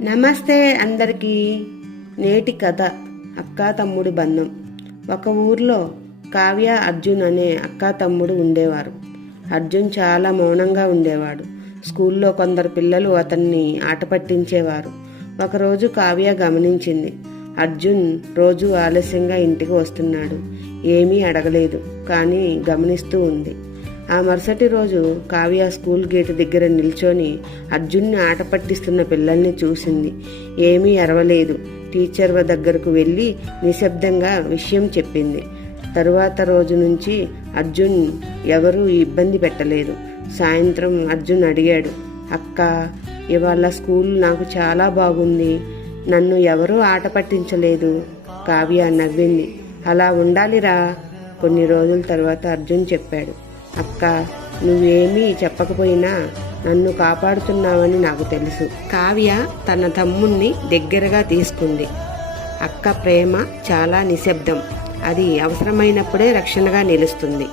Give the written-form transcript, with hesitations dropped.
నమస్తే అందరికీ. నేటి కథ అక్కా తమ్ముడి బంధం. ఒక ఊర్లో కావ్య, అర్జున్ అనే అక్కా తమ్ముడు ఉండేవారు. అర్జున్ చాలా మౌనంగా ఉండేవాడు. స్కూల్లో కొందరు పిల్లలు అతన్ని ఆట పట్టించేవారు. ఒకరోజు కావ్య గమనించింది, అర్జున్ రోజు ఆలస్యంగా ఇంటికి వస్తున్నాడు. ఏమీ అడగలేదు, కానీ గమనిస్తూ ఉంది. ఆ మరుసటి రోజు కావ్య స్కూల్ గేటు దగ్గర నిల్చొని అర్జున్ని ఆట పట్టిస్తున్న పిల్లల్ని చూసింది. ఏమీ అరవలేదు. టీచర్ దగ్గరకు వెళ్ళి నిశ్శబ్దంగా విషయం చెప్పింది. తరువాత రోజు నుంచి అర్జున్ ఎవరూ ఇబ్బంది పెట్టలేదు. సాయంత్రం అర్జున్ అడిగాడు, అక్క, ఇవాళ స్కూల్ నాకు చాలా బాగుంది. నన్ను ఎవరూ ఆట పట్టించలేదు. కావ్య నవ్వింది. అలా ఉండాలిరా. కొన్ని రోజుల తర్వాత అర్జున్ చెప్పాడు, అక్క, నువ్వేమీ చెప్పకపోయినా నన్ను కాపాడుతున్నావని నాకు తెలుసు. కావ్య తన తమ్ముణ్ణి దగ్గరగా తీసుకుంది. అక్క ప్రేమ చాలా నిశ్శబ్దం. అది అవసరమైనప్పుడే రక్షణగా నిలుస్తుంది.